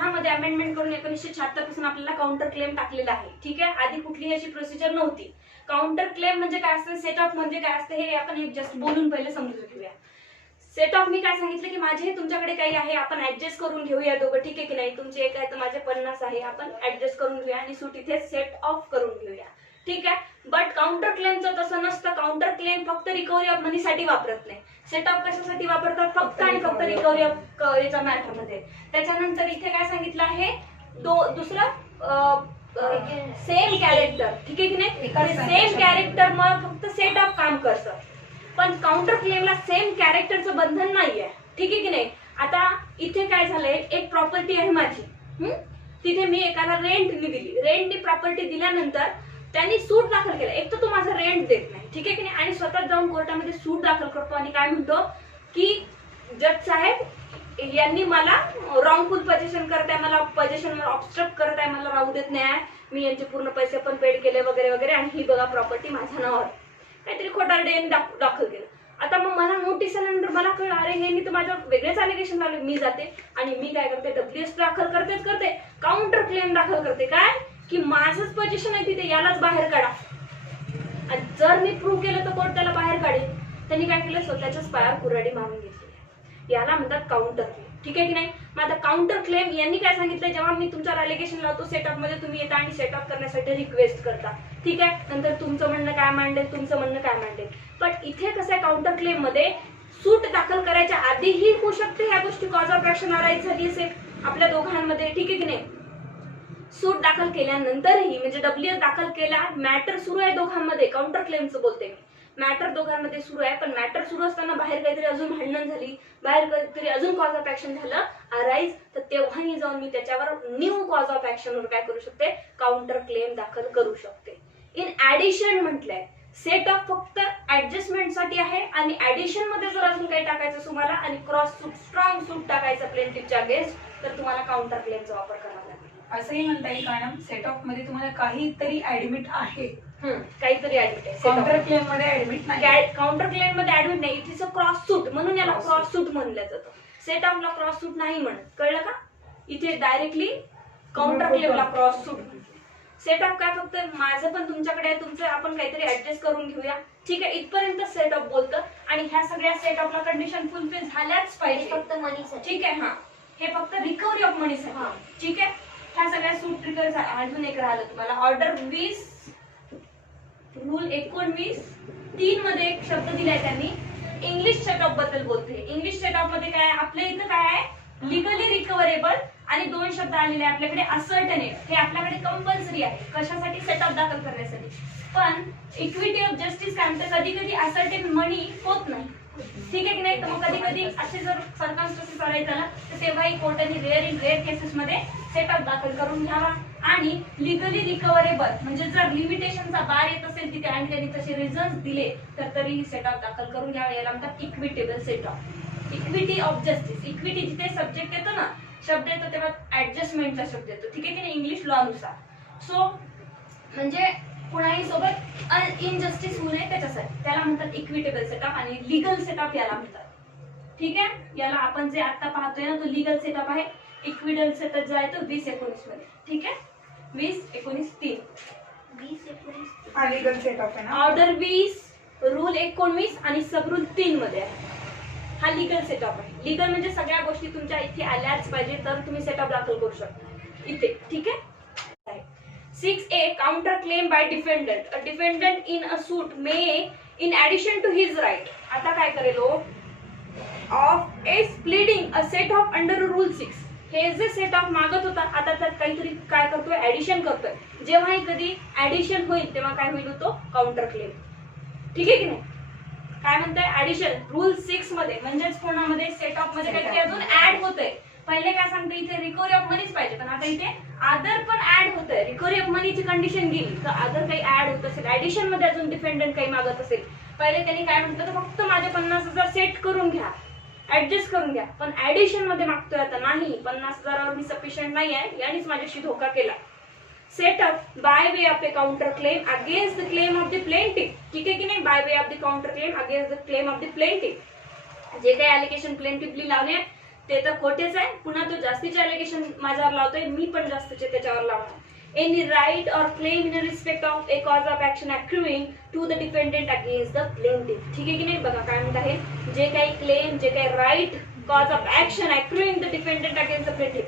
1906 मध्ये अमेंडमेंट करून 1976 पासून आपल्याला काउंटर क्लेम टाकलेला आहे. ठीक आहे, आधी कुठलीही अशी प्रोसिजर नव्हती. काउंटर क्लेम म्हणजे काय असतं, सेट ऑफ म्हणजे काय असतं, हे आपण एक जस्ट बोलून पहिले समजून घेऊया. सेट ऑफ मी काय सांगितलं की माझे तुमच्याकडे काही आहे, आपण ऍडजस्ट करून घेऊया दोघं. ठीक आहे की नाही, तुमचे 1 आहे तर माझे 50 आहे, आपण ऍडजस्ट करून घेऊया आणि सूट इथे सेट ऑफ करून घेऊया. ठीक आहे, बट काउंटर क्लेमचं तसं नसतं. काउंटर क्लेम फक्त रिकव्हरी ऑफ मनीसाठी वापरत नाही. सेट ऑफ कशासाठी वापरतात, फक्त आणि फक्त रिकव्हरी ऑफ याच्या मॅटरमध्ये. त्याच्यानंतर इथे काय सांगितलं आहे, दुसरं सेम कॅरेक्टर. ठीक आहे की नाही, सेम कॅरेक्टर मग फक्त सेट ऑफ काम करतं. पण काउंटर क्लेमला सेम कॅरेक्टरचं बंधन नाहीये. ठीक आहे की नाही. आता इथे काय झालंय, एक प्रॉपर्टी आहे माझी, तिथे मी एकाला रेंटनी दिली. रेंटनी प्रॉपर्टी दिल्यानंतर त्यांनी सूट दाखल केला. एक तर तो माझा रेंट देत नाही, ठीक आहे की नाही, आणि स्वतः जाऊन कोर्टामध्ये सूट दाखल करतो आणि काय म्हणतो की जज साहेब यांनी मला रॉंगफुल पोझिशन करताय, मला पोझिशन ऑब्स्ट्रक्ट करताय, मला राहू देत नाही, मी यांचे पूर्ण पैसे पण पेड केले वगैरे वगैरे, आणि ही बघा प्रॉपर्टी माझ्या नावावर, काहीतरी खोटारडे यांनी दाखल केलं. आता मग मला नोटीस आल्यानंतर मला कळलं, अरे हे तर माझ्यावर वेगळेच अलिगेशन लावले. मी जाते आणि मी काय करते, WS दाखल करते, काउंटर क्लेम दाखल करते. काय की माझंच पोझिशन आहे तिथे, यालाच बाहेर काढा. आणि जर मी प्रूव्ह केलं तर कोर्ट त्याला बाहेर काढेल. त्यांनी काय केलं, स्वतःच्याच पायावर कुऱ्हाडी मारून घेतली. याला म्हणतात काउंटर क्लेम. ठीक आहे की नाही. मग आता काउंटर क्लेम यांनी काय सांगितलं, जेव्हा मी तुमच्यावर अलिगेशन लावतो, सेटअप मध्ये तुम्ही येता आणि सेटअप करण्यासाठी रिक्वेस्ट करता. ठीक आहे, नंतर तुमचं म्हणणं काय मांडेल, तुमचं म्हणणं काय मांडेल. पण इथे कसं आहे, काउंटर क्लेम मध्ये सूट दाखल करायच्या आधीही होऊ शकते ह्या गोष्टी, कॉज ऑफ ऍक्शन अराईज झाली असेल आपल्या दोघांमध्ये. ठीक आहे की नाही. सूट दाखल केल्यानंतरही म्हणजे WS दाखल केला, मॅटर सुरू आहे दोघांमध्ये, काउंटर क्लेमचं बोलते मी. मॅटर दोघांमध्ये सुरू आहे, पण मॅटर सुरू असताना बाहेर काहीतरी अजून भांडण झाली, बाहेर काहीतरी अजून कॉज ऑफ ऍक्शन झालं अराईज, तर तेव्हाही जाऊन मी त्याच्यावर न्यू कॉज ऑफ ऍक्शनवर काय करू शकते, काउंटर क्लेम दाखल करू शकते. इन ऍडिशन म्हटलंय, सेट ऑफ फक्त ऍडजस्टमेंटसाठी आहे, आणि ऍडिशन मध्ये जर अजून काही टाकायचं तुम्हाला आणि क्रॉस सूट, स्ट्रॉंग सूट टाकायचं प्लेंटिफच्या अगेन्स्ट, तर तुम्हाला काउंटर क्लेमचा वापर करावा लागेल. असंही म्हणता येईल कारण सेट ऑफ मध्ये तुम्हाला काहीतरी ऍडमिट आहे, काहीतरी ऍडमिट आहे. काउंटर क्लेम मध्ये ऍडमिट नाही. काउंटर क्लेम मध्ये ऍडमिट नाही, इट इज अ क्रॉस सूट, म्हणून याला क्रॉस सूट म्हणलं जातं. सेट ऑफला क्रॉस सूट नाही म्हणत, कळलं का. इथे डायरेक्टली काउंटर क्लेमला क्रॉस सूट. सेट ऑफ काय फक्त माझं पण तुमच्याकडे आहे, तुमचं आपण काहीतरी ऍडजस्ट करून घेऊया. ठीक आहे, इथपर्यंत सेट ऑफ बोलतं. आणि ह्या सगळ्या सेट ऑफला कंडिशन फुलफिल झाल्याच पाहिजे. फक्त मनीसाठी. ठीक आहे, हा हे फक्त रिकव्हरी ऑफ मनीसाठी. ठीक आहे, ह्या सगळ्या सूट ट्रिगर. अजून एक राहिलं तुम्हाला, ऑर्डर 20 रूल 19(3) मध्ये एक शब्द दिलाय त्यांनी, इंग्लिश सेट ऑफ बद्दल बोलते. इंग्लिश सेट ऑफ मध्ये काय, आपल्या इथं काय आहे, लिगली रिकव्हरेबल, आणि 2 शब्द आलेले आहे आपल्याकडे, असर्टनेट. हे आपल्याकडे कंपल्सरी आहे कशासाठी, सेट ऑफ दाखल करण्यासाठी. पण इक्विटी ऑफ जस्टिस काय म्हणतं, कधी कधी असर्टेन मनी होत नाही. ठीक आहे की नाही. तर मग कधी कधी असे जर सर्कमस्टन्सेस अराईज झाला तर तेव्हाही कोर्टाने रेअर केसेस मध्ये सेट ऑफ दाखल करून घ्यावा. आणि लिगली रिकव्हरेबल म्हणजे जर लिमिटेशनचा बार येत असेल तिथे आणि त्यांनी तसे रिझन्स दिले तर तरीही सेट ऑफ दाखल करून घ्यावा. याला म्हणतात equitable set of. Equity of justice, equity जिथे सब्जेक्ट येतो ना, शब्द येतो तेव्हा ऍडजस्टमेंटचा शब्द येतो. ठीक आहे की नाही, इंग्लिश लॉ नुसार. सो म्हणजे कुणाही सोबत इनजस्टिस होऊ नये त्याच्यासाठी त्याला म्हणतात इक्विटेबल सेटअप, आणि लिगल सेटअप याला म्हणतात. ठीक आहे, याला आपण जे आता पाहतोय ना तो लिगल सेटअप आहे. इक्विटेबल सेटअप जो आहे तो 2019 मध्ये. ठीक आहे, 2019(3). 2019 हा लीगल सेट ऑफ आहे ना. ऑर्डर 20 रूल 19 आणि सब रूल 3 मध्ये आहे. हा लीगल सेटअप आहे. लीगल म्हणजे सगळ्या गोष्टी तुमच्या इथे आल्याच पाहिजे तर तुम्ही सेटअप दाखल करू शकता इथे. ठीक आहे. 6A counter claim by defendant. A defendant in a suit may, in addition to his right, आता काय करेल of is pleading a set of under rule 6. हे जे सेट ऑफ मागत होता आता त्यात काहीतरी काय करतोय, ऍडिशन करतोय. जेव्हाही कधी ऍडिशन होईल तेव्हा काय होईल, तो काउंटर क्लेम. ठीक आहे की नाही. काय म्हणताय, ऍडिशन रूल 6 मध्ये म्हणजेच कोणामध्ये, सेट ऑफ मध्ये काहीतरी अजून ऍड होतंय. पहिले काय सांगते, इथे रिकव्हरी ऑफ मनीच पाहिजे, पण आता इथे अदर पण ऍड होतंय. रिकव्हरी ऑफ मनीची कंडिशन गेली तर अदर काही ऍड होत असेल, ऍडिशन मध्ये अजून डिपेंडंट काही मागत असेल. पहिले त्यांनी काय म्हटलं, तर फक्त माझे 50,000 सेट करून घ्या, ऍडजस्ट करून घ्या. पण ऍडिशन मध्ये मागतोय आता, नाही 50,000वर मी सफिशियंट नाही आहे, यानेच माझ्याशी धोका केला. Setup bye way of a counter claim against the claim of the plaintiff. ठीक आहे की नाही, bye way of the counter claim against the claim of the plaintiff. जे काही ऍलिगेशन प्लेंटिफली लावले ते तर खोटेच आहे. पुन्हा तो जास्तीचे अलिगेशन माझ्यावर लावतोय, मी पण जास्तीचे त्याच्यावर लावणार. Any right or claim in respect of a cause of action accruing to the dependent against the plaintiff. ठीक आहे की नाही? बघा काय म्हणत आहे, जे काही क्लेम, जे काही right cause of action accruing the dependent against the plaintiff,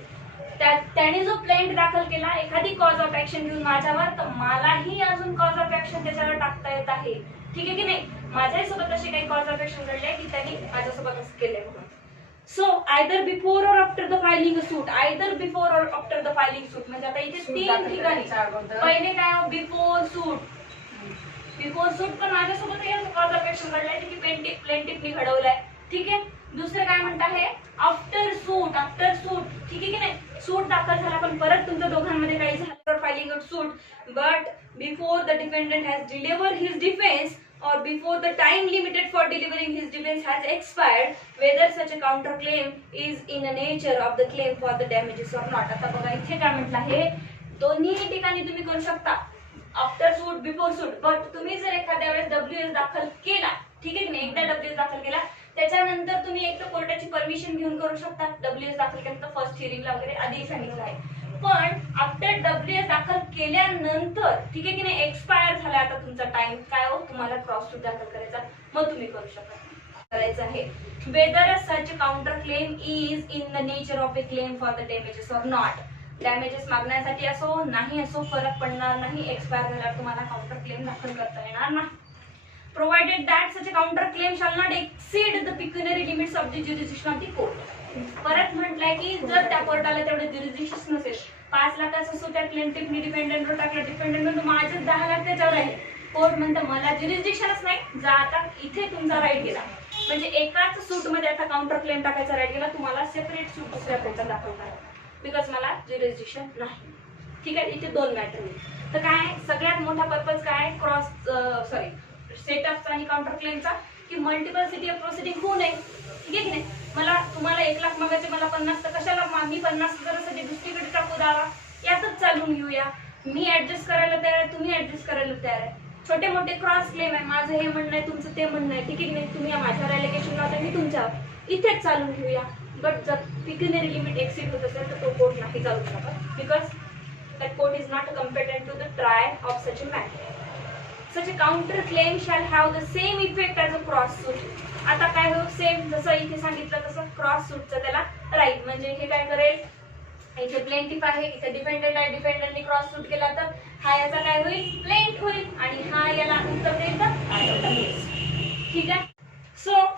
त्याने जो प्लेंट दाखल केला एखादी कॉज ऑफ ऍक्शन घेऊन माझ्यावर, तर मलाही अजून कॉज ऑफ ऍक्शन त्याच्यावर टाकता येत आहे. ठीक आहे की नाही? माझ्याही सोबत असे काही कॉज ऑफ ऍक्शन घडले की त्यांनी माझ्यासोबत असं केलंय म्हणून. सो आयदर बिफोर और after the filing suit, either before और आफ्टर द फायलिंग सूट, म्हणजे आता इथे तीन ठिकाणी. पहिले काय, बिफोर सूट. बिफोर सूट पण माझ्यासोबत कॉज ऑफ ऍक्शन घडलाय की प्लेंटिफनी घडवलाय. ठीक आहे. दुसरं काय म्हणत आहे, आफ्टर सूट. आफ्टर सूट, ठीक आहे की नाही? सूट दाखल झाला पण परत तुमच्या दोघांमध्ये काही झालं, filing of suit, but before the dependent has delivered his defence or before the time limited for delivering his defense has expired, whether such a counter claim is in the nature of the claim for the damages or not. आता बघा इथे काय म्हटलं आहे, दोन्ही ठिकाणी तुम्ही करू शकता, after suit, before suit. But तुम्ही जर एखाद्या वेळेस WS दाखल केला, ठीक आहे की नाही, एकदा WS दाखल केला, त्याच्यानंतर तुम्ही एक तर कोर्टाची परमिशन घेऊन करू शकता. WS दाखल केल्यानंतर फर्स्ट हिअरिंगला वगैरे आधी सांगितलं आहे. पण आफ्टर WS दाखल केल्यानंतर, ठीक आहे की नाही, एक्सपायर झाला आता तुमचा टाइम, काय हो, तुम्हाला क्रॉस सूट दाखल करायचा, मग तुम्ही करू शकता. करायचं आहे whether such counter claim is in the nature of a claim for the damages or not. Damages मागण्यासाठी असो नाही असो फरक पडणार नाही. एक्सपायर झाल्यावर तुम्हाला काउंटर क्लेम दाखल करता येणार नाही. Provided that such a counter claim shall not exceed the pecuniary limits of the jurisdiction of the court. परत म्हटलंय की जर त्या कोर्टाला तेवढे ज्युरिस्डिक्शन नसेल, 5 लाखाचं सूट त्या प्लेंटिफनी डिपेंडेंटवर टाकलं, डिपेंडेंट म्हणतो माझेच 10 लाख त्याच्यावर आहे, कोर्ट म्हणतं मला ज्युरिस्डिक्शनच नाही, जा आता इथे तुमचा राईट गेला. म्हणजे एकाच सूट मध्ये आता काउंटर क्लेम टाकायचा राईट गेला, तुम्हाला सेपरेट सूट दुसऱ्या कोर्टात दाखल करा, बिकॉज मला ज्युरिस्डिक्शन नाही. ठीक आहे. इथे दोन मॅटर आहे. तर काय सगळ्यात मोठा पर्पज काय, क्रॉस सेटअप आणि काउंटर क्लेमचा, की मल्टिपल सिटी ऑफ प्रोसिडिंग होऊ नये. ठीक आहे की नाही? मला तुम्हाला 1 लाख मागायचे, मला 50, तर कशाला मी 50,000साठी दुसरीकडे टाकू द्यावा, यातच चालून घेऊया. मी ऍडजस्ट करायला तयार आहे, तुम्ही ऍडजस्ट करायला तयार आहे. छोटे मोठे क्रॉस क्लेम आहे, माझं हे म्हणणं आहे, तुमचं ते म्हणणं आहे, ठीक आहे की नाही, तुम्ही माझ्यावर एलिगेशन लावता, मी तुमच्यावर, इथेच चालून घेऊया. बट जर पिक्युनरी लिमिट एक्सीड होत असेल तर तो कोर्ट नाही चालू शकत, because that court is not competent to the try of such a matter. Such a counter claim shall have the same effect as a cross suit. आता काय हो, सेम जसं इथे सांगितलं तसं क्रॉस सूटचं त्याला राईट, म्हणजे हे काय करेल, इथे प्लेंटिफ आहे, इथे डिपेंडेंट आहे, डिपेंडेंटने क्रॉस सूट केला तर हा याचा काय होईल, प्लेंट होईल, आणि हा याला उत्तर देईल तर. ठीक आहे. So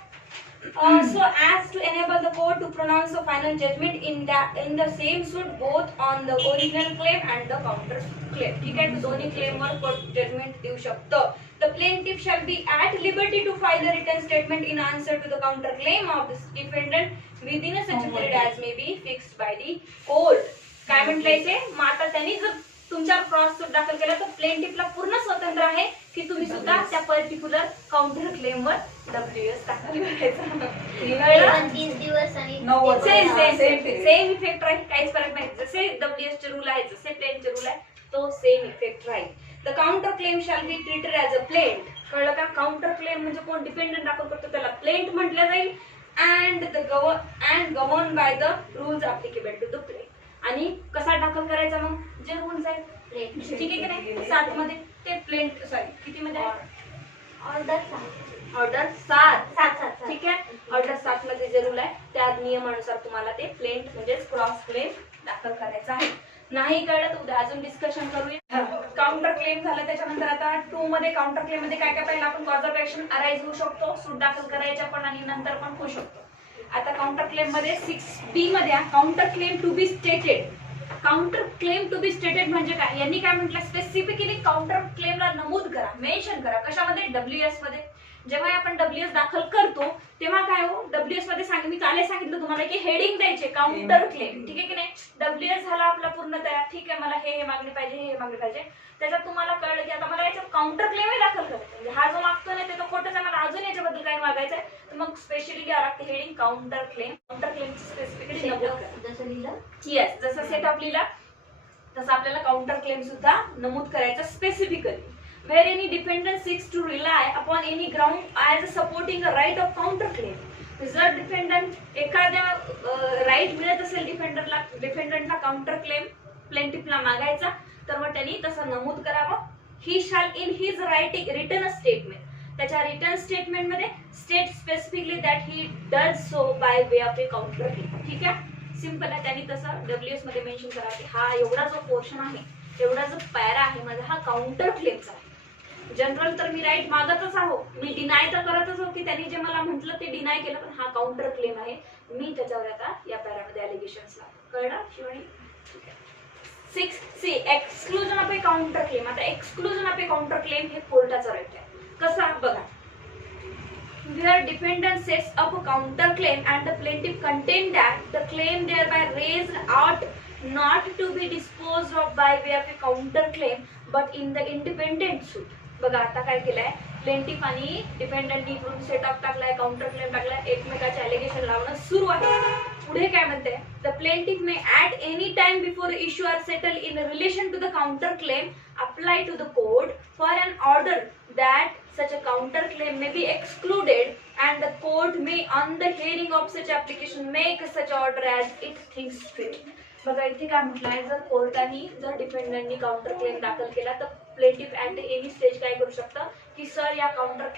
as to enable the court to pronounce a final judgment in the same suit both on the original claim and the counter claim. ठीक आहे. दोन्ही क्लेम वर कोर्ट जजमेंट देऊ शकतं. The plaintiff shall be at liberty to file a written statement in answer to the counter claim of the defendant within a such period as may be fixed by the court. काय म्हटलंय ते, मग आता त्यांनी जर तुमच्यावर cross सूट दाखल केला तर प्लेंटिफला पूर्ण स्वतंत्र आहे की तुम्ही सुद्धा त्या पर्टिक्युलर काउंटर क्लेम वर WS दाखल करायचा. 30 दिवस आणि सेम इफेक्ट राहील, काहीच फरक नाही. जसे WS चे रूल आहे, जसे प्लेंटचे रूल आहे, तो सेम इफेक्ट राहील. The counter claim shall be treated as a plaint. कळलं का? काउंटर क्लेम म्हणजे कोण डिपेंडंट दाखल करतो त्याला प्लेंट म्हटलं जाईल. And govern by the rules applicable to the plaint. आणि कसा दाखल करायचा, मग जे रूल्स आहेत, ठीक आहे की नाही, 7 मध्ये ते प्लेंट, सॉरी किती मध्ये, ऑर्डर 7. ठीक आहे. ऑर्डर 7 मध्ये जे रूल आहे त्या नियमानुसार तुम्हाला ते प्लेंट म्हणजे क्रॉस क्लेम दाखल करायचा आहे. नाही कळलं तर उद्या अजून डिस्कशन करूया. काउंटर क्लेम झालं, त्याच्यानंतर आता 2 मध्ये काउंटर क्लेम मध्ये काय काय पहिला आपण कॉज ऑफ ऍक्शन अराईज होऊ शकतो, सूट दाखल करायच्या पण आणि नंतर पण होऊ शकतो. आता काउंटर क्लेम मध्ये 6B मध्ये counter claim to be stated. Counter claim to be stated म्हणजे काय, यांनी काय म्हटलं, स्पेसिफिकली काउंटर क्लेमला नमूद करा, मेन्शन करा. कशामध्ये, WS मध्ये. जेव्हा आपण WS दाखल करतो तेव्हा काय हो, WS मध्ये मी काल सांगितलं तुम्हाला की हेडिंग द्यायचे काउंटर क्लेम. ठीक आहे की नाही. WS झाला आपला पूर्ण तयार, ठीक आहे, मला हे मागणी पाहिजे, हे मागणी पाहिजे. त्याच्यात तुम्हाला कळलं की आता मला याच्यात काउंटर क्लेमही दाखल करायचं, म्हणजे हा जो मागतो नाही ते तो खोटंच आहे, मला अजून याच्याबद्दल काय मागायचंय, तर मग स्पेशली घ्यावं लागतं हेडिंग काउंटर क्लेम. काउंटर क्लेमची स्पेसिफिकली नमूद करा. जसं लिहिलं, येस, जसं सेटअप लिहिला तसं आपल्याला काउंटर क्लेम सुद्धा नमूद करायचं specifically. Where any defendant seeks to rely upon any ground as supporting a right of counter claim. जर डिफेंडंट एखाद्या राईट मिळत असेल डिफेंडंटला काउंटर क्लेम प्लेंटिफला मागायचा, तर मग त्यांनी तसं नमूद करावं. He shall in his writing written statement, त्याच्या रिटर्न स्टेटमेंट मध्ये state specifically that he does so by way of a counter claim. ठीक आहे, सिंपल आहे. त्यांनी तसं डब्ल्यूएस मध्ये मेन्शन करा की हा एवढा जो पोर्शन आहे, एवढा जो पॅरा आहे माझा, हा काउंटर क्लेमचा आहे. जनरल तर मी राईट मागतच आहो, मी डिनाय तर करतच हो की त्यांनी जे मला म्हटलं ते डिनाय केलं, पण हा काउंटर क्लेम आहे. मी त्याच्यावर आता या पॅरामध्ये अलिगेशन्स लावतो. कळलं Shivani? 6C exclusion of a counter claim. आता exclusion of a counter claim हे कोर्टाचा राईट आहे. कसा बघा, where defendant sets up a counter claim and the plaintiff contend that the claim thereby raised ought not to be disposed of by way of a counter claim but in the independent suit. बघा आता काय केलंय, plaintiff आणि डिफेंडंटनी इकडून set off टाकलाय, counter claim टाकलाय, एकमेकाचे अलिगेशन लावणं सुरू आहे. पुढे काय म्हणते, the plaintiff may at any time before issue are settle in relation to the counter claim apply to the court for an order that such a counter claim may be excluded and the court may on the hearing of such application make such order as it thinks fit. बघा इथे काय म्हटलंय, जर कोर्टाने जर डिफेंडंटनी counter claim दाखल केला तर प्लेंटिफ ऍट एनी स्टेज काय करू शकतं की सर या काउंटर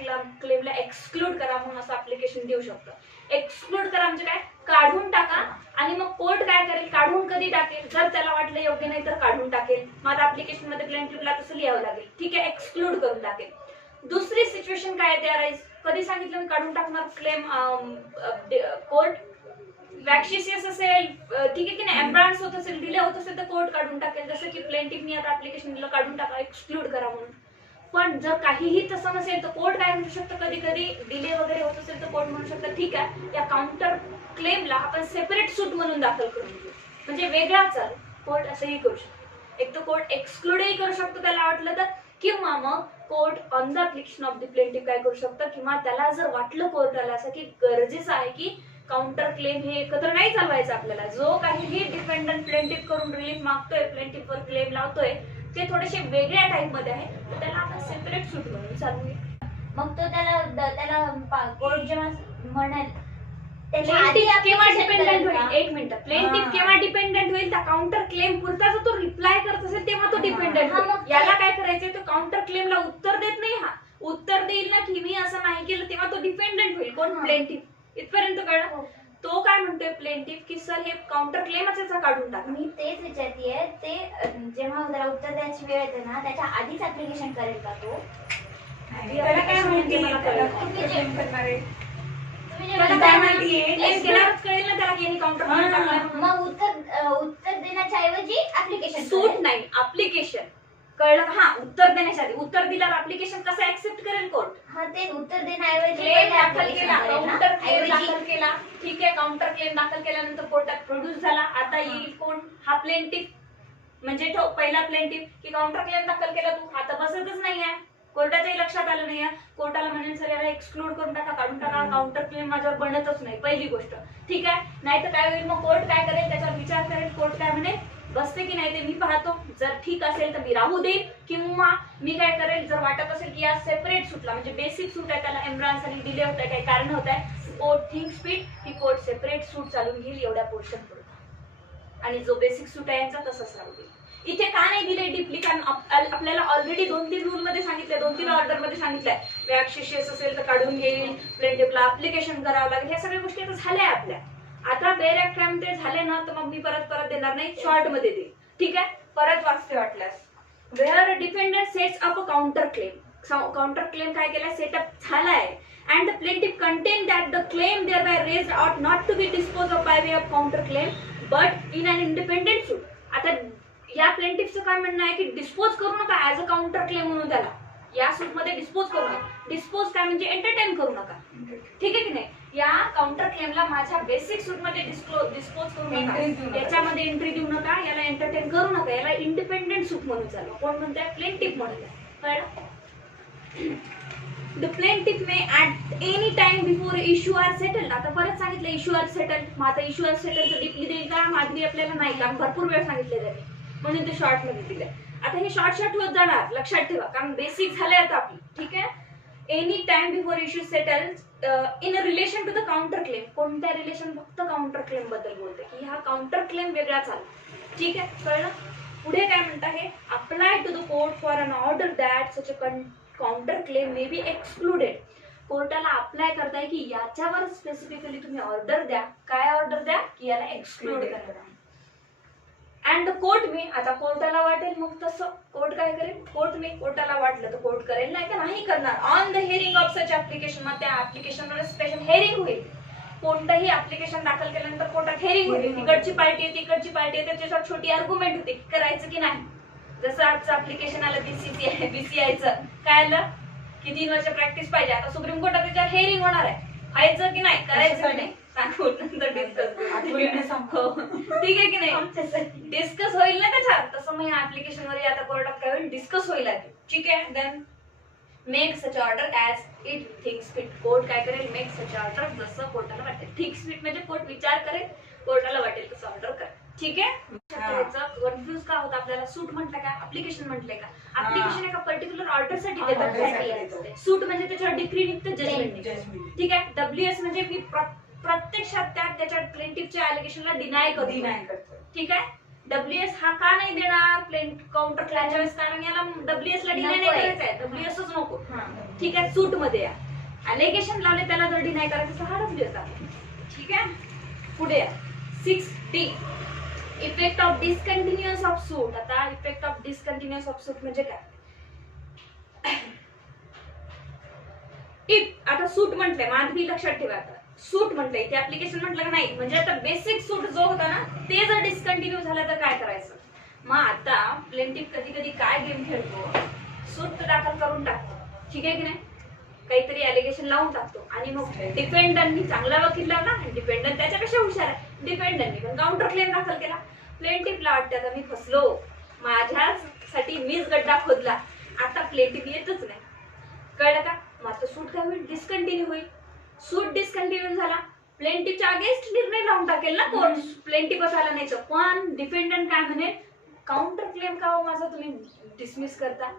क्लेमला एक्सक्लूड करा म्हणून असं ऍप्लिकेशन देऊ शकतं. एक्सक्लूड करा म्हणजे काय, काढून टाका. आणि मग कोर्ट काय करेल, काढून कधी टाकेल, जर त्याला वाटलं योग्य नाही तर काढून टाकेल. मग आता ऍप्लिकेशन मध्ये प्लेंटिफला तसं लिहावं लागेल. ठीक आहे, एक्सक्लूड करून टाकेल. दुसरी सिच्युएशन काय आहे, राईज कधी सांगितलं मी काढून टाकणार क्लेम, कोर्ट वॅक्शिशियस असेल, ठीक आहे की नाही, एम्ब्रान्स होत असेल, डिले होत असेल तर कोर्ट काढून टाकेल. जसं की प्लेंटिफनी आता ऍप्लिकेशन दिलं काढून टाका, एक्सक्लूड करा म्हणून. पण जर काहीही तसं नसेल तर कोर्ट काय म्हणू शकतं, कधी कधी डिले वगैरे होत असेल तर कोर्ट म्हणू शकतं ठीक आहे या काउंटर क्लेमला आपण सेपरेट सूट म्हणून दाखल करून घेऊ, म्हणजे वेगळा चाल. कोर्ट असंही करू शकतो. एक तर कोर्ट एक्सक्लूडही करू शकतो त्याला वाटलं तर, किंवा मग court on the application of the plaintiff काय करू शकतं, किंवा त्याला जर वाटलं कोर्टाला असं की गरजेचं आहे की काउंटर क्लेम हे एकत्र नाही चालवायचं आपल्याला, जो काहीही डिफेंडंट प्लेंटिफ करून रिलीफ मागतोय, प्लेंटिफवर क्लेम लावतोय ते थोडेसे वेगळ्या टाईप मध्ये आहे, तर त्याला आपण सेपरेट सूट म्हणून चालवूया. मग तो त्याला कोर्ट जेव्हा म्हणेल प्लेंटिफ केव्हा डिपेंडंट होईल, एक मिनिट, प्लेंटिफ केव्हा डिपेंडंट होईल, त्या काउंटर क्लेम पुरता जर तो रिप्लाय करत असेल तेव्हा तो डिपेंडंट होईल. याला काय करायचंय, तो काउंटर क्लेमला उत्तर देत नाही, हा उत्तर देईल ना की मी असं नाही केलं, तेव्हा तो डिपेंडंट होईल. कोण, प्लेंटिफ. इथपर्यंत कळलं. तो काय म्हणतोय प्लेंटिफ की सर हे काउंटर क्लेमच याचा काढून टाका. मी तेच विचारतीये, ते जेव्हा त्याला उत्तर द्यायची वेळ येते ना त्याच्या आधीच ऍप्लिकेशन करेल का तो? त्याला काय माहिती, मला त्याला कळलं. कुठे क्लेम करणार आहे, तुम्ही काय माहितीये, केल्यावरच कळेल ना त्याला की यांनी काउंटर क्लेम टाकलाय म्हणून. मग उत्तर देण्याच्या ऐवजी ऍप्लिकेशन सूट नाही, ऍप्लिकेशन. कळलं का? हा, उत्तर देण्याच्या आधी. उत्तर दिल्यावर ऍप्लिकेशन कसं ऍक्सेप्ट करेल कोर्ट? हा ते उत्तर देण्याऐवजी क्लेम दाखल केला, काउंटर क्लेम दाखल केला, ठीक आहे. काउंटर क्लेम दाखल केल्यानंतर कोर्टात प्रोड्यूस झाला. आता येईल कोण, हा प्लेंटिफ, म्हणजे तो पहिला प्लेंटिफ की काउंटर क्लेम दाखल केला तू, आता बसतच नाहीये, कोर्टाच्याही लक्षात आलं नाहीये. कोर्टाला म्हणेल सर याला एक्सक्लूड करून टाका, काढून टाका, काउंटर क्लेम माझ्यावर बनतच नाही, पहिली गोष्ट. ठीक आहे, नाही तर काय होईल, मग कोर्ट काय करेल, त्याच्यावर विचार करेल. कोर्ट काय म्हणेल, बसते की नाही ते मी पाहतो, जर ठीक असेल तर मी राहू देईल, किंवा मी काय करेल, जर वाटत असेल की या सेपरेट सूटला, म्हणजे बेसिक सूट आहे त्याला एम्ब्रान्स आणि डिले होत आहे, काही कारण होत आहे, कोर्ट थिंक्स फिट की कोर्ट सेपरेट सूट चालून घेईल एवढ्या पोर्शन पुरता, आणि जो बेसिक सूट आहे याचा तसंच राहू देईल. इथे का नाही दिले डीपली, कारण आपल्याला ऑलरेडी 2-3 रूल मध्ये सांगितलंय, 2-3 ऑर्डर मध्ये सांगितलंय, वॅक्शिशियस असेल तर काढून घेईल, प्लेंटिफला ऍप्लिकेशन करावं लागेल, ह्या सगळ्या गोष्टी आता झाल्या आपल्या. आता बेर ऍक्ट ते झाले ना तर मग मी परत देणार नाही, शॉर्ट मध्ये देईल. ठीक आहे, परत वाचते वाटल्यास. Where defendant sets up a counter claim, counter claim काय केलाय, सेटअप झालाय, and the plaintiff contend that the claim thereby raised ought not to be disposed of by way of counter claim but in an independent suit. आता या प्लेंटिफचं काय म्हणणं आहे की dispose करू नका ऍज अ काउंटर क्लेम म्हणून, त्याला या सूट मध्ये डिस्पोज करू नका. डिस्पोज काय म्हणजे एंटरटेन करू नका, ठीक आहे की नाही. या काउंटर क्लेमला माझ्या बेसिक सूट मध्ये डिस्पोज करू नका, याच्यामध्ये एंट्री देऊ नका, याला एंटरटेन करू नका, याला इंडिपेंडेंट सूट म्हणून चालवा. कोण म्हणताय, प्लेंटिफ म्हणत आहे. कळलं. The plaintiff may at any time before issue are settled. आता परत सांगितलं इश्यू आर सेटल्ड. मग आता इश्यू आर सेटलचं डीपली देईल का, माधवी आपल्याला नाही, कारण भरपूर वेळ सांगितले त्यांनी, म्हणून ते शॉर्ट मध्ये दिलंय. आता हे शॉर्ट होत जाणार, लक्षात ठेवा, कारण बेसिक झालंय आता आपली. ठीक आहे, any time before issue settles in relation to the counter claim. कोणत्या रिलेशन? फक्त काउंटर क्लेम बद्दल बोलते की हा काउंटर क्लेम वेगळा चालला. ठीक आहे, कळलं? पुढे काय म्हणत आहे? Apply to the court for an order that such a counter claim may be excluded. कोर्टाला अप्लाय करताय की याच्यावर स्पेसिफिकली तुम्ही ऑर्डर द्या. काय ऑर्डर द्या? की याला एक्सक्लूड करा. अँड कोर्ट मी, आता कोर्टाला वाटेल मग तसं कोर्ट काय करेल? कोर्टाला वाटलं तर कोर्ट करेल, नाही तर नाही करणार. On the hearing of such application, मग त्या ऍप्लिकेशनवर स्पेशल हेअरिंग होईल. कोणतंही ऍप्लिकेशन दाखल केल्यानंतर कोर्टात हेअरिंग होईल. तिकडची पार्टी आहे, तिकडची पार्टी आहे, त्याच्यावर छोटी आर्ग्युमेंट होते करायचं की नाही. जसं आजचं ऍप्लिकेशन आलं बीसीआयचं, काय आलं की 3 वर्ष प्रॅक्टिस पाहिजे. आता सुप्रीम कोर्टात त्याच्यावर हेअरिंग होणार आहे. व्हायचं की नाही, करायचं की नाही सांगून नंतर डिस्कस. ठीक आहे की नाही, डिस्कस होईल ना त्याच्यात. तसं मग या ऍप्लिकेशन वर आता कोर्टात काय होईल? डिस्कस होईल आधी. ठीक आहे. Then make such order as it thinks fit. Court काय करेल? मेक सच ऑर्डर, जसं कोर्टाला वाटेल. थिंक्स फिट म्हणजे कोर्ट विचार करेल, कोर्टाला वाटेल तसं ऑर्डर करेल. ठीक आहे. कन्फ्युज का होतं आपल्याला? सूट म्हटलं का ऍप्लिकेशन म्हटलंय का? ऍप्लिकेशन एका पर्टिक्युलर ऑर्डर साठी देतात. सूट म्हणजे त्याच्यावर डिक्री निघतं, जजमेंट निघतं. ठीक आहे. डब्ल्यूएस म्हणजे मी प्रत्यक्षात त्याच्या प्लेंटिफच्या अलिगेशनला डिनाय करतो. ठीक आहे. डब्ल्यूएस हा का नाही देणार काउंटर क्लेमच्या वेळेस? कारण याला डब्ल्यूएस ला डिनाय नाही करायचं आहे, डब्ल्यूएसच नको. ठीक आहे. सूट मध्ये या अलिगेशन लावले त्याला जर डिनाय करायचं तर हा डब्ल्यूएस आहे. ठीक आहे. पुढे 6D effect of discontinuous of suit. आता effect of discontinuous of suit म्हणजे काय? इफ आता सूट म्हटलंय, माधवी लक्षात ठेवा. आता सूट म्हटलंय, ते ऍप्लिकेशन म्हटलं का नाही, म्हणजे आता बेसिक सूट जो होता ना ते जर डिसकंटिन्यू झालं तर काय करायचं? मग आता प्लेंटिफ कधी कधी काय गेम खेळतो? सूट दाखल करून टाकतो. ठीक आहे की नाही, काहीतरी अलिगेशन लावून टाकतो आणि मग डिफेंडंटनी चांगला वकील लावला आणि डिफेंडंट त्याच्यापेक्षा हुशार आहे, डिफेंडंटनी पण काउंटर क्लेम दाखल केला. प्लेंटिफला वाटतं आता मी फसलो, माझ्यासाठी मीच गड्डा खोदला, आता प्लेंटिफ येतच नाही. कळलं का? मग आता सूट काय होईल? डिसकंटिन्यू होईल. सूट डिसकंटिन्यू झाला, प्लेंटिफच्या अगेन्स्ट निर्णय लावून टाकेल ना कोर्ट. प्लेंटिफ आला नाही तर पण डिफेंडंट काय म्हणेल? काउंटर क्लेम का हो माझा तुम्ही डिसमिस करता?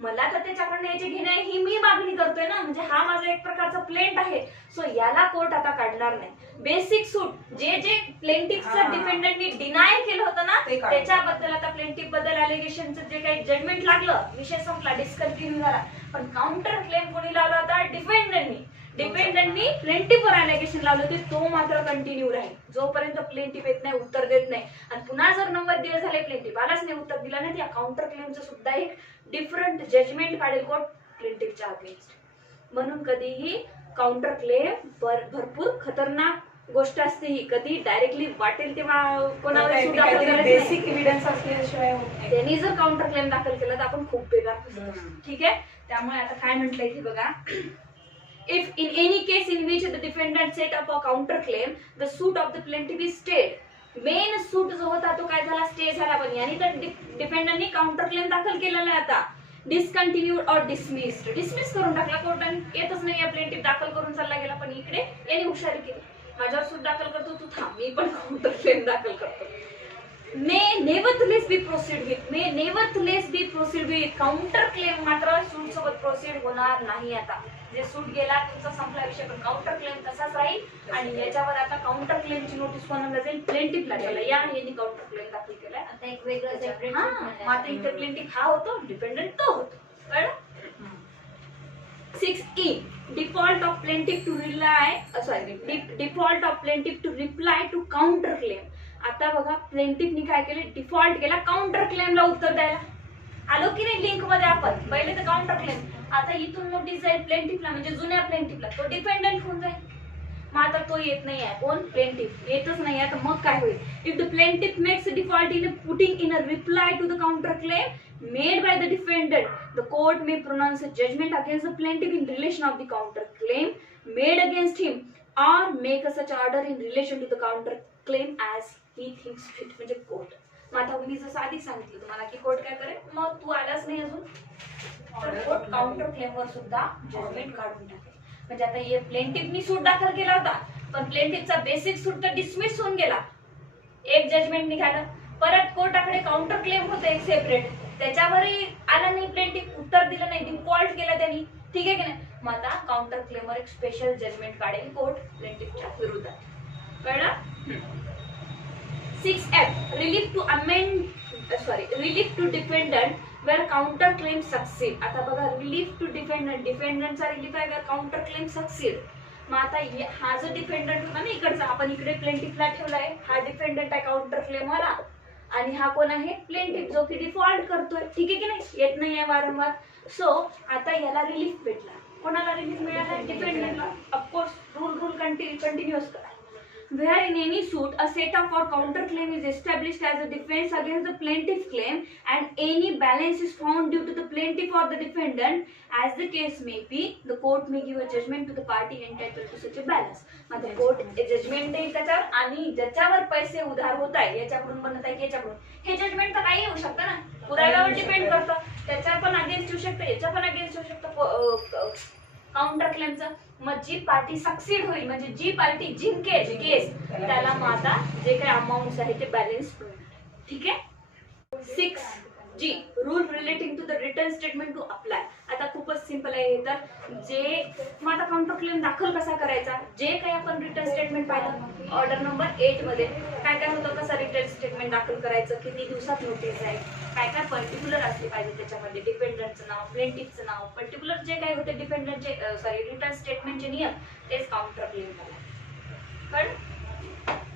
मला तर त्याच्याकडनं याचे घेणे ही मी मागणी करतोय ना, म्हणजे हा माझा एक प्रकारचा प्लेंट आहे. सो याला कोर्ट आता काढणार नाही. बेसिक सूट जे प्लेंटिफचं डिफेंडंटनी डिनाय केलं होतं ना त्याच्याबद्दल आता प्लेंटिफ बद्दल अलिगेशनचं जे काही जजमेंट लागलं, विषय संपला, डिसकंटिन्यू झाला. पण काउंटर क्लेम कोणी लावला होता? डिफेंडंटनी प्लेंटिफवर अलिगेशन लावलं होते, तो मात्र कंटिन्यू राहील जोपर्यंत प्लेंटिफ येत नाही, उत्तर देत नाही. आणि पुन्हा जर 90 दिवस झाले प्लेंटिफ आलाच नाही, उत्तर दिला नाही, या काउंटर क्लेमचं सुद्धा एक डिफरंट जजमेंट काढेल कोर्ट प्लेंटिफच्या अगेन्स्ट. म्हणून कधीही काउंटर क्लेम भरपूर खतरनाक गोष्ट असते. ही कधी डायरेक्टली वाटेल तेव्हा कोणावर बेसिक एव्हिडन्स असल्याशिवाय त्यांनी जर काउंटर क्लेम दाखल केला तर आपण खूप बेकार फसतो. ठीक आहे. त्यामुळे आता काय म्हटलंय इथे बघा, if in any case in which the defendant set up a counter claim the suit of the plaintiff is stayed. Main suit जो होता तो काय झाला? स्टे झाला. पण यानी तर डिफेंडंटनी काउंटर क्लेम दाखल केलेला आहे, आता डिसकंटिन्यूड और डिसमिस्ड, डिसमिस करून टाकला कोर्टाने, येतच नाही या प्लेंटिफ दाखल करून चालला गेला. पण इकडे याने हुशारी केली, माझ्यावर सूट दाखल करतो तू थांब, मी पण काउंटर क्लेम दाखल करतो. May nevertheless be proceed with counter claim मात्र सूट सोबत प्रोसीड होणार नाही. आता जे सूट गेला तुमचा संपला विषय, पण काउंटर क्लेम तसाच राहील. आणि याच्यावर आता काउंटर क्लेमची नोटीस कोणाला जाईल? प्लेंटिफला जाईल. यांनी काउंटर क्लेम दाखल केलाय, आता एक वेगळं सेपरेट. आता इथे प्लेंटिफ हा होतो, डिपेंडंट तो होतो. कळलं? 6E default of plaintiff to reply to counter claim. आता बघा प्लेंटिफनी काय केले? डिफॉल्ट केला काउंटर क्लेमला उत्तर द्यायला. आलो की नाही लिंक मध्ये आपण? पहिले तर काउंटर क्लेम, आता इथून नोटीस जाईल प्लेंटिफला, म्हणजे जुन्या प्लेंटिफला, तो डिपेंडंट होऊन जाईल. मग आता तो येत नाही आहे, कोण? प्लेंटिफ येतच नाही आहे. तर मग काय होईल? If the plaintiff makes default in putting in a reply to the counter claim made by the defendant, the court may pronounce a judgement against the plaintiff in relation of the counter claim made against him or make a such order in relation to the counter claim as he thinks fit. म्हणजे court. मग आता मी जसं आधी सांगितलं तुम्हाला की court काय करेल? मग तू आलाच नाही अजून तर कोर्ट काउंटर क्लेमवर सुद्धा जजमेंट काढून टाकेल. म्हणजे आता हे प्लेंटिफनी सूट दाखल केला होता, पण प्लेंटिफचा बेसिक सूट तर डिसमिस होऊन गेला, एक जजमेंट निघालं. परत कोर्टाकडे काउंटर क्लेम होतं एक सेपरेट, त्याच्यावरही आला नाही प्लेंटिफ, उत्तर दिलं नाही, डिफॉल्ट केला त्यांनी. ठीक आहे की नाही? मग आता काउंटर क्लेमवर एक स्पेशल जजमेंट काढेल कोर्ट प्लेंटिफच्या विरोधात. कळलं? 6F relief to defendant where counter claim succeed. आता बघा, रिलीफ टू डिफेंडंट, डिफेंडंटचा रिलीफ आहे वेअर काउंटर क्लेम सक्सीड. मग आता हा जो डिफेंडंट होता ना इकडचा, आपण इकडे प्लेंटिफला ठेवलाय, हा डिफेंडंट आहे काउंटर क्लेम वाला, आणि हा कोण आहे प्लेंटिफ जो की डिफॉल्ट करतोय. ठीक आहे की नाही, येत नाही आहे वारंवार. सो आता याला रिलीफ भेटला. कोणाला रिलीफ मिळाला? डिफेंडंटला. ऑफकोर्स रूल कंटिन्युअस करा. Where in any suit a set of or counter claim is established as a defense against the plaintiff claim and any balance is found due to the plaintiff or the defendant, as the case may be, the court may give a judgment to the party entitled to such a balance. म्हणजे court judgement देईल त्याच्यावर, आणि ज्याच्यावर पैसे उधार होत आहे, याच्याकडून बनत आहे की याच्याकडून, हे जजमेंट तर काही येऊ शकतं ना, पुराव्यावर डिपेंड करतं. त्याच्यावर पण अगेन्स्ट येऊ शकतं, याच्या पण अगेन्स्ट येऊ शकतं काउंटर क्लेमचं. मग जी पार्टी सक्सीड होईल, म्हणजे जी पार्टी जिंकेल केस, त्याला मग आता जे काही अमाऊंट आहे ते बॅलन्स होईल. ठीक आहे? 6G rule relating to the return statement to apply. आता खूपच सिंपल आहे हे. तर जे मग आता काउंटर क्लेम दाखल कसा करायचा, जे काही आपण रिटर्न स्टेटमेंट पाहिलं ऑर्डर नंबर 8 मध्ये काय काय होतं, कसं रिटर्न स्टेटमेंट दाखल करायचं, किती दिवसात नोटीस आहे, काय काय पर्टिक्युलर असले पाहिजे त्याच्यामध्ये, डिपेंडंटचं नाव, प्लेंटिफचं नाव, पर्टिक्युलर जे काही होते डिपेंडंटचे रिटर्न स्टेटमेंटचे नियम, तेच काउंटर क्लेम पण.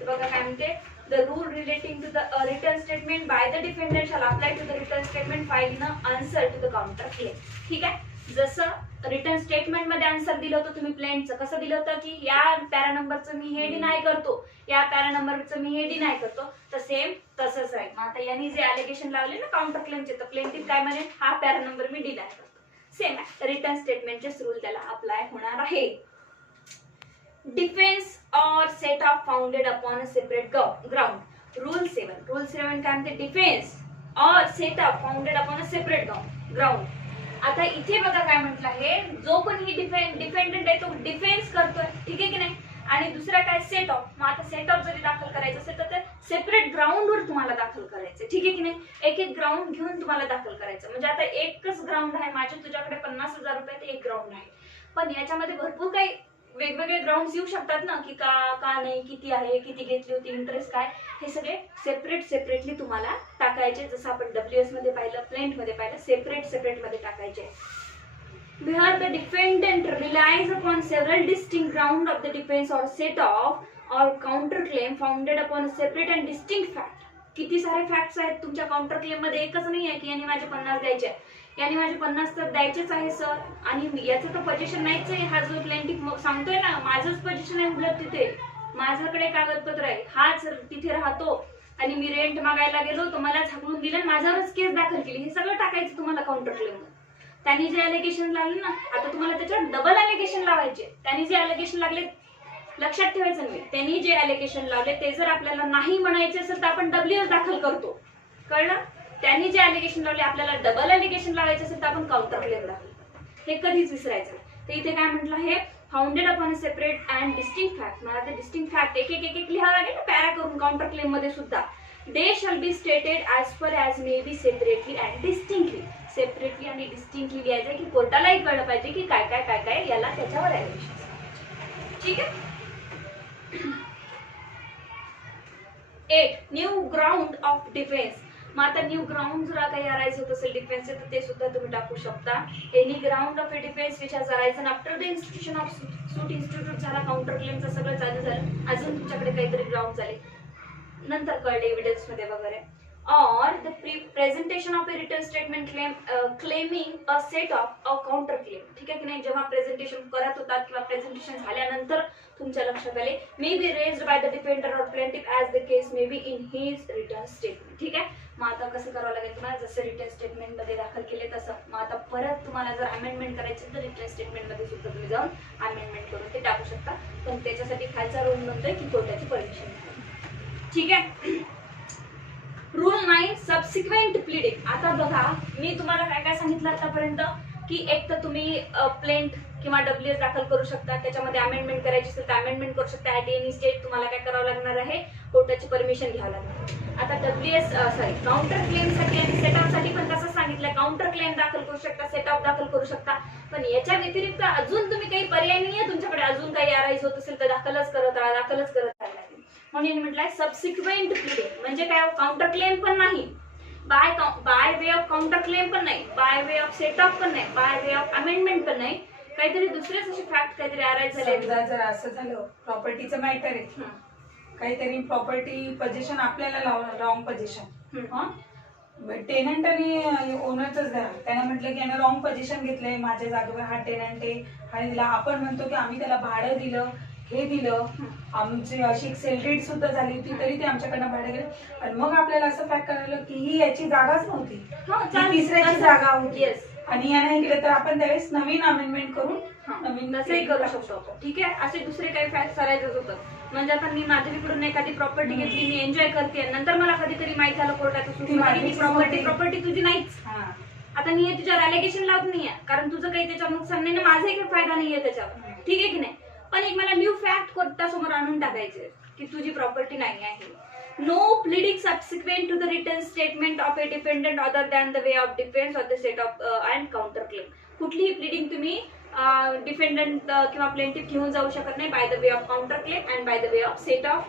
बघा काय म्हणते, the rule relating to the return statement by the defendant shall apply to the return statement filed in answer to the counter claim. ठीक आहे? जसं रिटर्न स्टेटमेंट मध्ये आन्सर दिलं होतं तुम्ही प्लेंटचं, कसं दिलं होतं की या पॅरा नंबरचं मी हे डिनाय करतो, या पॅरा नंबरचं मी हे डिनाय करतो, तर सेम तसंच आहे. मग आता यांनी जे अलिगेशन लावले ना काउंटर क्लेमचे, तर प्लेंटिफ काय म्हणे, हा पॅरा नंबर मी डिनाय करतो. सेम आहे, रिटर्न स्टेटमेंटचेच रूल त्याला अप्लाय होणार आहे. डिफेन्स और set of founded upon a separate ground. Rule 7 काय म्हणते, डिफेन्स और set of founded upon a separate ground. आता इथे बघा काय म्हटलं आहे, जो कोणी डिफेंडंट आहे तो डिफेन्स करतोय. ठीक आहे की नाही, आणि दुसरा काय सेट ऑफ. मग आता सेट ऑफ जरी दाखल करायचं असेल तर सेपरेट ग्राउंडवर तुम्हाला दाखल करायचं. ठीक आहे की नाही, एक एक ग्राउंड घेऊन तुम्हाला दाखल करायचं. म्हणजे आता एकच ग्राउंड आहे माझे, तुझ्याकडे 50,000 रुपये ते एक ग्राउंड आहे, पण याच्यामध्ये भरपूर काही वेगवेगळे ग्राउंड्स येऊ शकतात ना, की का नाही, किती आहे, किती घेतली होती, इंटरेस्ट काय, हे सगळे सेपरेटली तुम्हाला टाकायचे. जसं आपण WS मध्ये पाहिलं, प्लेंट मध्ये पाहिलं, सेपरेट मध्ये टाकायचे. Where the defendant relies upon several distinct grounds of the defense or set off or counter claim founded upon a separate and distinct fact. किती सारे फॅक्ट्स आहेत तुमच्या काउंटर क्लेम मध्ये, एकच नाही आहे की यांनी माझे 50 द्यायचे, याने माझे 50 तर द्यायचेच आहे सर, आणि याचं तर पोझिशन नाहीच आहे. हा जो प्लेंटिफ सांगतोय ना, माझंच पोझिशन आहे उलट, तिथे माझ्याकडे कागदपत्र आहे, हाच तिथे राहतो, आणि मी रेंट मागायला गेलो तर मला झाकलून दिलं, माझ्यावरच केस दाखल केली, हे सगळं टाकायचं तुम्हाला काउंटर क्लेम मध्ये. त्यांनी जे अलिगेशन लावले ना, आता तुम्हाला त्याच्यावर डबल अलिगेशन लावायचे. त्यांनी जे अलिगेशन लागले लक्षात ठेवायचं नाही, त्यांनी जे अलिगेशन लावले ते जर आपल्याला नाही म्हणायचे असेल तर आपण WS दाखल करतो. कळलं? त्यांनी जे अलिगेशन लावले, आपल्याला डबल अलिगेशन लावायचे असेल तर आपण काउंटर क्लेम दाखल करतो. हे कधीच विसरायचं नाही. तर इथे काय म्हटलं आहे, founded upon a separate and distinct fact. मला ते डिस्टिंक्ट फॅक्ट एक एक लिहावं लागेल ना पॅरा करून काउंटर क्लेम मध्ये सुद्धा. They shall be stated as per as may be separately and distinctly. Separately आणि डिस्टिंक्टली लिहायचं की कोर्टालाही कळलं पाहिजे की काय काय काय काय याला त्याच्यावर अलिगेशन. ठीक आहे? 8 न्यू ग्राउंड ऑफ डिफेन्स. मग आता न्यू ग्राउंड जर काही अरायज होत असेल डिफेन्सचे तर ते सुद्धा तुम्ही टाकू शकता. Any ground of a defence which has arisen after the institution of suit institute झाला, काउंटर क्लेमचं सगळं चालू झालं, अजून तुमच्याकडे काहीतरी ग्राउंड झाले, नंतर कळले एव्हिडन्स मध्ये वगैरे. और the presentation of A return statement claiming a set of a counter claim. ठीक आहे की नाही, जेव्हा प्रेझेंटेशन करत होतात किंवा प्रेझेंटेशन झाल्यानंतर तुमच्या लक्षात आले, may be raised by the defender or plaintiff as the case may be in his written statement. ठीक आहे? मग आता कसं करावं लागेल तुम्हाला, जसं रिटर्न स्टेटमेंट मध्ये दाखल केले तसं. मग आता परत तुम्हाला जर अमेंडमेंट करायची तर रिटर्न स्टेटमेंट मध्ये सुद्धा तुम्ही जाऊन अमेंडमेंट करून ते टाकू शकता, पण त्याच्यासाठी खालचा रूल म्हणतोय की कोर्टाची परमिशन. ठीक आहे? Rule 9 subsequent pleading. आता बघा, मी तुम्हाला काय काय सांगितलं आतापर्यंत, की एक तर तुम्ही प्लेंट किंवा WS दाखल करू शकता, त्याच्यामध्ये अमेंडमेंट करायची असेल तर अमेंडमेंट करू शकता. ॲट एनी स्टेज तुम्हाला काय करावं लागणार आहे, कोर्टाची परमिशन घ्यावं लागणार. आता काउंटर क्लेम साठी आणि सेट ऑफ साठी पण तसंच सांगितलं, काउंटर क्लेम दाखल करू शकता, सेट ऑफ दाखल करू शकता, पण याच्या व्यतिरिक्त अजून तुम्ही काही पर्याय नाहीये तुमच्याकडे, अजून काही अराईज होत असेल तर दाखलच करत राहायला लागेल. म्हणून म्हटलंय सबसिक्वेंट प्लीडिंग म्हणजे काय, काउंटर क्लेम पण नाही, bye way of counter claim पण नाही, bye way of set of पण नाही, बाय वे ऑफ अमेंडमेंट पण नाही, काहीतरी दुसरेच असे फॅक्ट काहीतरी अराईज झाले. समजा जर असं झालं, प्रॉपर्टीचं मॅटर आहे, काहीतरी प्रॉपर्टी पोझिशन आपल्याला रॉंग पोझिशन, टेनंट आणि ओनरच धरा, त्याने म्हटलं की याने रॉंग पोझिशन घेतलंय, माझ्या जागेवर हा टेनंट आहे, हा दिला, आपण म्हणतो की आम्ही त्याला भाडं दिलं, हे दिलं, आमची अशी सेल रेट सुद्धा झाली होती तरी ते आमच्याकडनं भाडं गेलं, आणि मग आपल्याला असं फॅक्ट करायला की ही याची जागाच नव्हती, तिसऱ्याची जागा होती, आणि याने हे केलं तर आपण त्यावेळेस नवीन अमेंडमेंट करून नवीन तसंही करू शकतो. ठीक आहे, असे दुसरे काही फॅक्ट करायचंच होतं. म्हणजे आता मी माधवीकडून एखादी प्रॉपर्टी घेतली, मी एन्जॉय करते, नंतर मला कधीतरी माहित झालं कोर्टाचं प्रॉपर्टी तुझी नाहीच, आता मी हे तुझ्यावर अलिगेशन लावत नाहीये, कारण तुझं काही त्याच्यावर नुकसान नाही ना, माझाही काही फायदा नाहीये त्याच्यावर, ठीक आहे की नाही, पण एक मला न्यू फॅक्ट कोर्टासमोर आणून टाकायचे की तुझी प्रॉपर्टी नाही आहे. No pleading subsequent to the return statement of a defendant other than the way of defence of the set off and counter claim. कुठलीही प्लीडिंग तुम्ही डिफेंडंट किंवा प्लेंटिफ घेऊन जाऊ शकत नाही by the way of counter claim and by the way of set off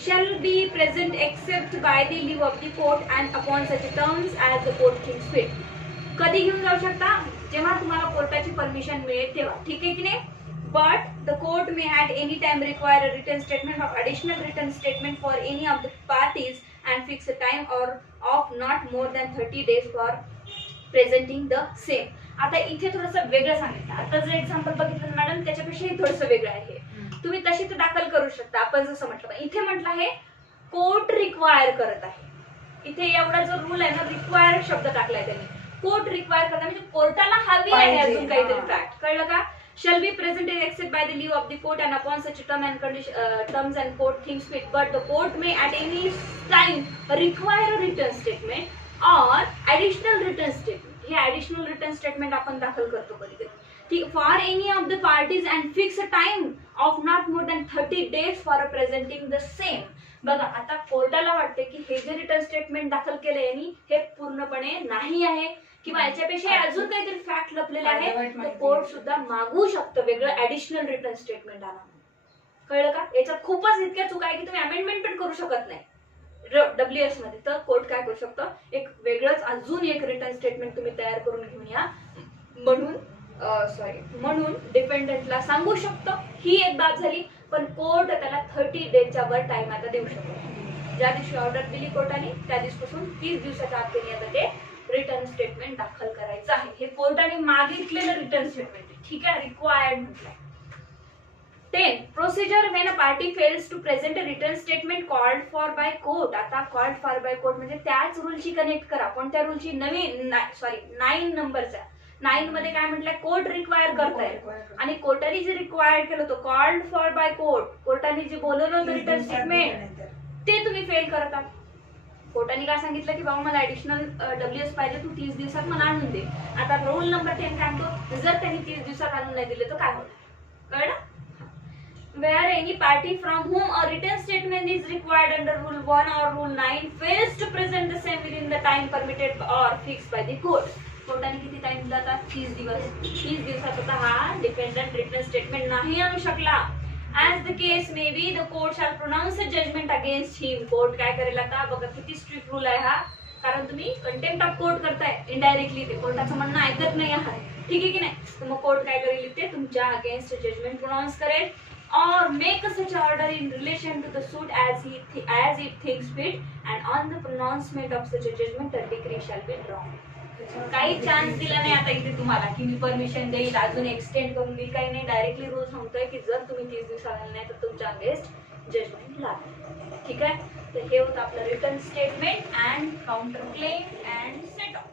shall be present except by the leave of the court and upon such terms as the court thinks fit. कधी घेऊन जाऊ शकता, जेव्हा तुम्हाला कोर्टाची permission मिळेल तेव्हा, ठीक आहे की नाही. But the court may at any time require a written statement or additional written statement for any of the parties and fix a time or of not more than 30 days for presenting the same. आता इथे थोडंसं वेगळं सांगितलं, आता जे example बघितलं madam त्याच्यापेक्षाही थोडंसं वेगळं आहे. तुम्ही तशी तर दाखल करू शकता आपण जसं म्हटलं, पण इथे म्हटलं आहे कोर्ट रिक्वायर करत आहे. इथे एवढा जो रूल आहे ना, रिक्वायर शब्द टाकलाय त्यांनी, कोर्ट रिक्वायर करत म्हणजे कोर्टाला हवी आहे अजून काहीतरी फॅक्ट, कळलं का. shall be presented except by the leave of the court and upon such term and terms and court thinks fit, but the court may at any time require a written statement or additional written statement. हे additional written statement आपण दाखल करतो कधी for any of the parties and fix a time of not more than 30 days for presenting the same. बघा आता कोर्टाला वाटते की हे जे रिटर्न स्टेटमेंट दाखल केले यांनी हे पूर्णपणे नाही आहे किंवा याच्यापेक्षा अजून काहीतरी फॅक्ट लपलेले आहे, तर कोर्ट सुद्धा मागू शकतं वेगळं ऍडिशनल रिटर्न स्टेटमेंट आणा. कळलं का. याच्यात खूपच इतक्या चुका आहे की तुम्ही अमेंडमेंट पण करू शकत नाही डब्ल्यूएस मध्ये. तर कोर्ट काय करू शकतं, एक वेगळंच अजून एक रिटर्न स्टेटमेंट तुम्ही तयार करून घेऊन या म्हणून डिपेंडंटला सांगू शकतो. ही एक बाब झाली, पण कोर्ट त्याला 30 डेजच्या वर टाइम आता देऊ शकतो. ज्या दिवशी ऑर्डर दिली कोर्टाने त्या दिवसापासून 30 दिवसाच्या आत त्यांनी आता ते रिटर्न स्टेटमेंट दाखल करायचं आहे. हे कोर्टाने मागितलेलं रिटर्न स्टेटमेंट आहे, ठीक आहे, रिक्वायर्ड म्हटलंय. 10. Procedure when a party fails to present a written statement called for by court. आता called for by court म्हणजे त्याच रूलशी कनेक्ट करा. कोणत्या रूलची, 9 नंबरचा. 9 मध्ये काय म्हटलंय, कोर्ट रिक्वायर करताय आणि कोर्टाने जे रिक्वायर्ड केलं होतं कॉल्ड फॉर बाय कोर्ट, कोर्टाने जे बोलवलं होतं रिटर्न स्टेटमेंट ते तुम्ही फेल करत आहात. कोर्टाने काय सांगितलं की बाबा मला ऍडिशनल डब्ल्यूएस पाहिजे, तू 30 दिवसात मला आणून दे. आता रूल नंबर 10 काय म्हणतो, जर त्यांनी 30 दिवसात आणून नाही दिले तर काय होणार, कळलं. Where any party from whom a written statement is required under Rule 1 or Rule 9 fails to present the same within the time permitted or fixed by the court. कोर्टाने किती टाइम दिला होता, 30 दिवस. 30 दिवसात होता हा डिपेंडंट रिटर्न स्टेटमेंट नाही आणू शकला. As the case may be, the court shall pronounce a judgment against him. Court काय करेल आता, बघा किती स्ट्रिक्ट रूल आहे हा, कारण तुम्ही कंटेम्प्ट ऑफ कोर्ट करताय इनडायरेक्टली, ते कोर्टाचं म्हणणं ऐकत नाही आहात, ठीक आहे की नाही. तर मग कोर्ट काय करेल, ते तुमच्या अगेन्स्ट जजमेंट प्रोनाउन्स करेल or make such order in relation to the suit as it thinks fit, and on the pronouncement of such a judgment a decree shall be drawn. काही चान्स दिला नाही आता इथे तुम्हाला की मी परमिशन देईल, अजून एक्सटेंड करून देईल, काही नाही. डायरेक्टली रूल सांगतोय की जर तुम्ही 30 दिवस आले नाही तर तुमच्या अगेन्स्ट जजमेंट लागेल, ठीक आहे. तर हे होतं आपलं return statement and counter claim and set of.